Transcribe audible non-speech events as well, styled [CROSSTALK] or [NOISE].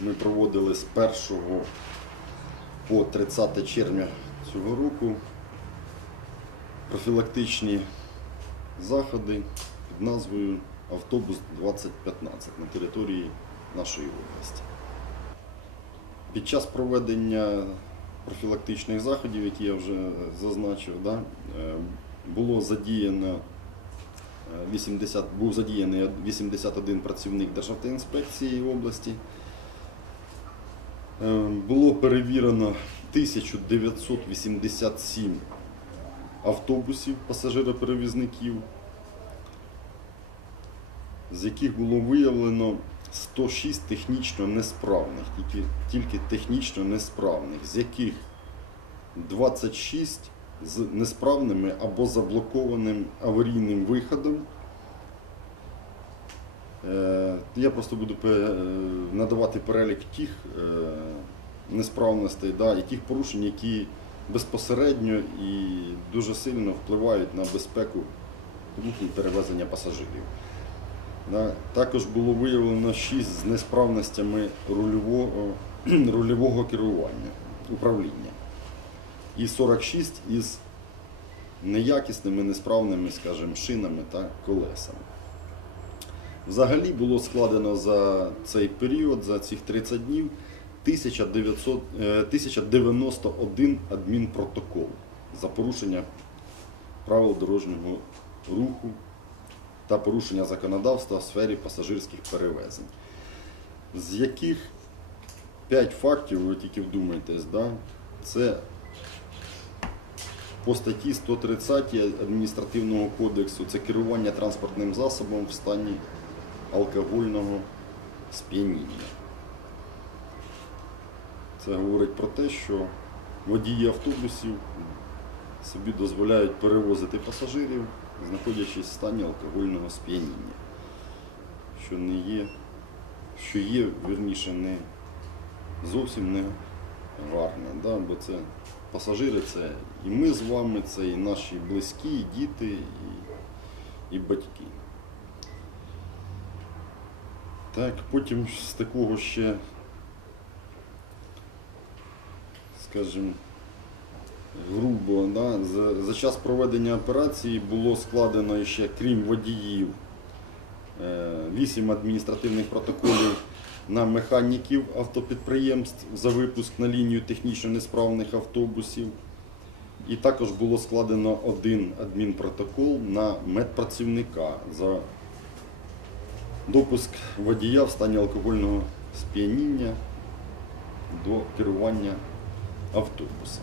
ми проводили з 1 по 30 червня цього року профілактичні заходи під назвою Автобус 2015 на території нашої області. Під час проведення профілактичних заходів, які я вже зазначив, да, е, було задіяно е, 80, був задіяний 81 працівник Державтоінспекції області. Е, Було перевірено 1987 автобусів пасажироперевізників, з яких було виявлено 106 технічно несправних, тільки, тільки технічно несправних, з яких 26 з несправними або заблокованим аварійним виходом. Е, Я просто буду е, надавати перелік тих несправностей, да, і тих порушень, які безпосередньо і дуже сильно впливають на безпеку руху перевезення пасажирів. Також було виявлено 6 з несправностями рульового, [CLEARS THROAT] рульового керування, управління. І 46 із неякісними, несправними, скажімо, шинами та колесами. Взагалі було складено за цей період, за цих 30 днів, 1900, е, 1091 адмінпротокол за порушення правил дорожнього руху та порушення законодавства в сфері пасажирських перевезень. З яких 5 фактів, ви тільки вдумайтесь, да, це по статті 130 адміністративного кодексу це керування транспортним засобом в стані алкогольного сп'яніння. Це говорить про те, що водії автобусів собі дозволяють перевозити пасажирів, знаходячись в стані алкогольного сп'яніння, що не є, що є, вірніше, не зовсім не гарне, да? бо це пасажири це і ми з вами, це і наші близькі, і діти, і, і батьки. Так, потім з такого ще, скажімо, грубо, да, за, за час проведення операції було складено ще, крім водіїв, 8 адміністративних протоколів на механіків автопідприємств за випуск на лінію технічно несправних автобусів. І також було складено один адмінпротокол на медпрацівника за допуск водія в стані алкогольного сп'яніння до керування автобусом.